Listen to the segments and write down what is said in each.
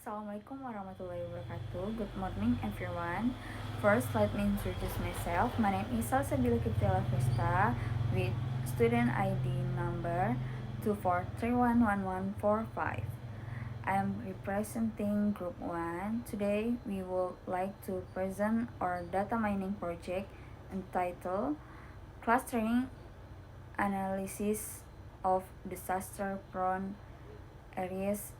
Assalamualaikum warahmatullahi wabarakatuh. Good morning everyone. First, let me introduce myself. My name is Salsabila Kiptela Vista with student ID number 2431145. I am representing Group 1. Today, we would like to present our data mining project entitled Clustering Analysis of Disaster-Prone Areas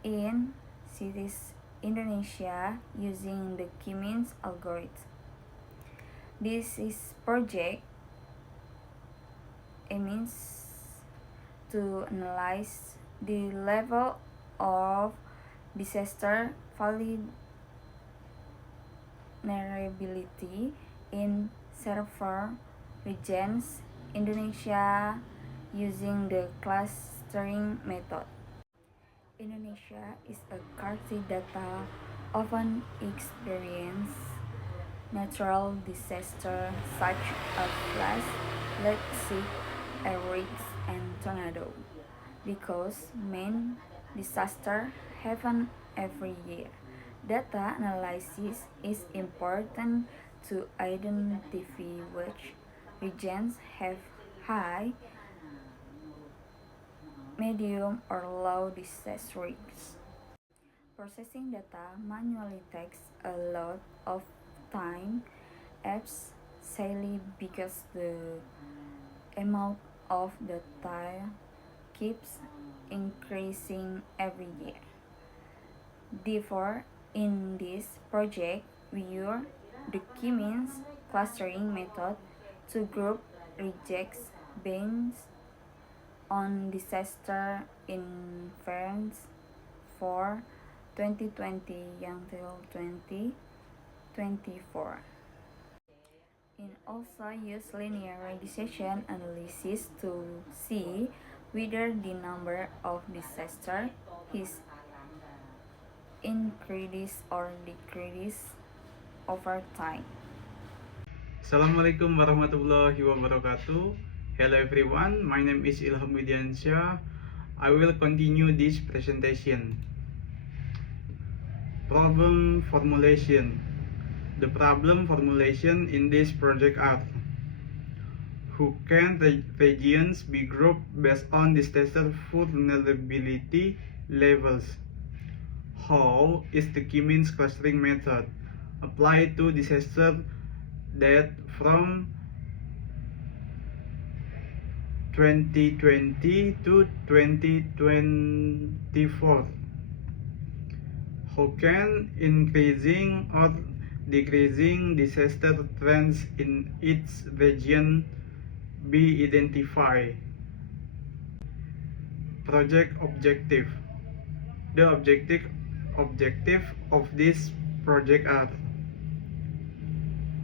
in Cities Indonesia using the K-means algorithm. This is project aims to analyze the level of disaster vulnerability in several regions Indonesia using the clustering method. Indonesia is a country that often experiences natural disasters such as floods, earthquakes, earthquakes, and tornadoes, because main disasters happen every year. Data analysis is important to identify which regions have high, medium, or low disaster risks. Processing data manually takes a lot of time, especially because the amount of data keeps increasing every year. Therefore, in this project, we use the K-means clustering method to group regions based on disaster events for 2020 until 2024. And also use linear regression analysis to see whether the number of disasters is increased or decreased over time. Assalamualaikum warahmatullahi wabarakatuh. Hello everyone, my name is Ilham Widiansyah. I will continue this presentation. Problem formulation. The problem formulation in this project are: who can regions be grouped based on disaster vulnerability levels? How is the K-means clustering method applied to disaster that from 2020 to 2024? How can increasing or decreasing disaster trends in each region be identified? Project objective. The objective of this project are: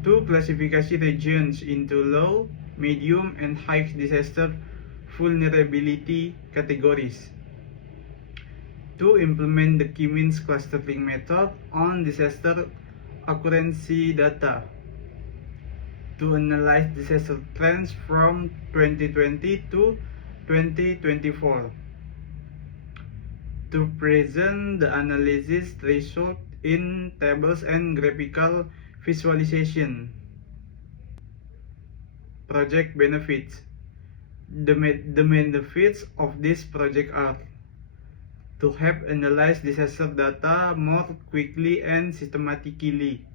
to classify regions into low, medium, and high disaster vulnerability categories, to implement the K-means clustering method on disaster occurrence data, to analyze disaster trends from 2020 to 2024, to present the analysis result in tables and graphical visualization. Project benefits. The benefits of this project are: to help analyze disaster data more quickly and systematically,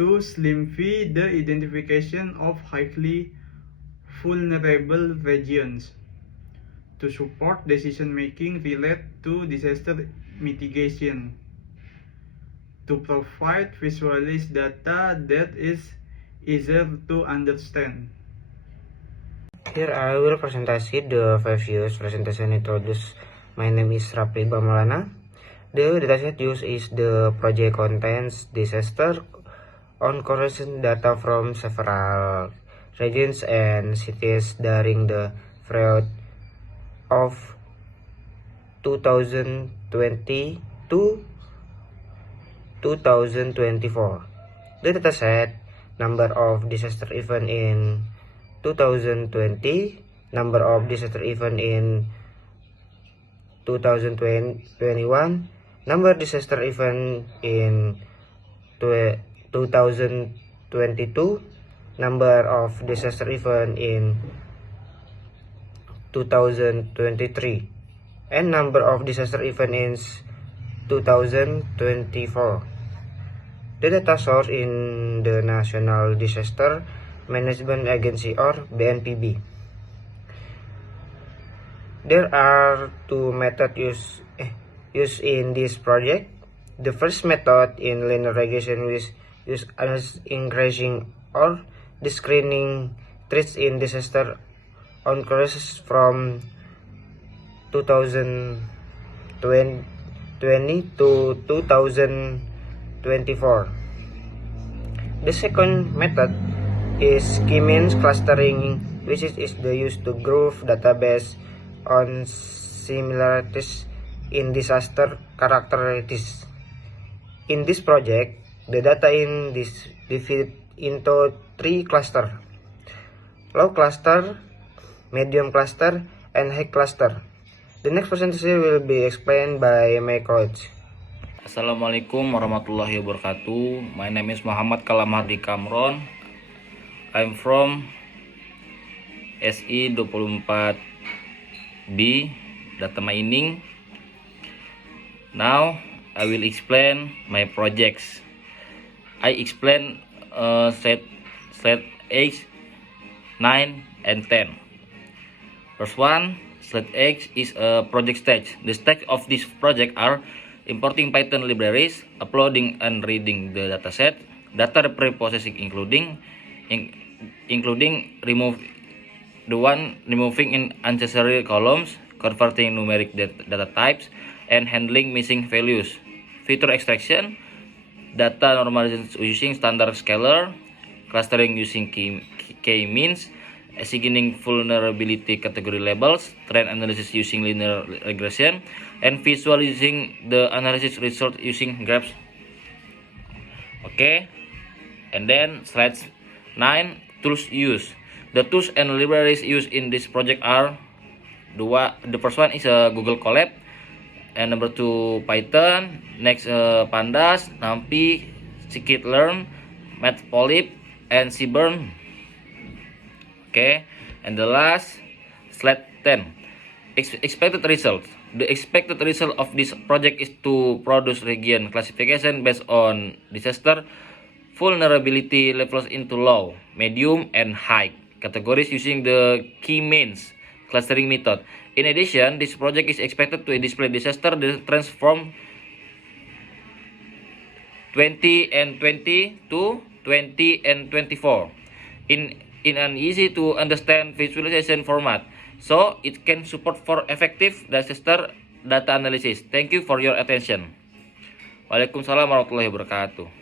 to simplify the identification of highly vulnerable regions, to support decision making related to disaster mitigation, to provide visualized data that is easier to understand. Here I will presentasi the 5 years presentation introduce. My name is Rapli Bamalana. The dataset used is the project contains disaster on correlation data from several regions and cities during the period of 2020 to 2024. The dataset number of disaster event in 2020, number of disaster event in 2021, number disaster event in 2022, number of disaster event in 2023, and number of disaster event in 2024. The data source in the National Disaster Management Agency or BNPB. There are two methods used in this project. The first method in linear regression is increasing or the screening threats in disaster occurs from 2020 to 2024. The second method is key-means clustering, which is the use to group database on similarities in disaster characteristics. In this project, the data in this divided into three clusters: low cluster, medium cluster, and high cluster. The next presentation will be explained by my coach. Assalamualaikum warahmatullahi wabarakatuh. My name is Muhammad Kalamardi Kamron. I'm from SI 24B Data Mining. Now I will explain my projects. I explain slide 8, 9, and 10. First one, slide 8 is a project stage. The stage of this project are importing Python libraries, uploading and reading the dataset, data pre-processing including removing in unnecessary columns, converting numeric data types, and handling missing values. Feature extraction, data normalization using standard scalar, clustering using k-means, assigning vulnerability category labels, trend analysis using linear regression, and visualizing the analysis result using graphs. Okay, and then slide 9, tools used. The tools and libraries used in this project are the first one is Google Colab, and number 2 Python, next Pandas, NumPy, scikit-learn, Matplotlib, and Seaborn. Okay, and the last slide 10, expected results. The expected result of this project is to produce region classification based on disaster vulnerability levels into low, medium, and high categories using the key-means clustering method. In addition, this project is expected to display disaster trends from 2020 to 2024 in an easy to understand visualization format, so it can support for effective disaster data analysis. Thank you for your attention. Waalaikumsalam warahmatullahi wabarakatuh.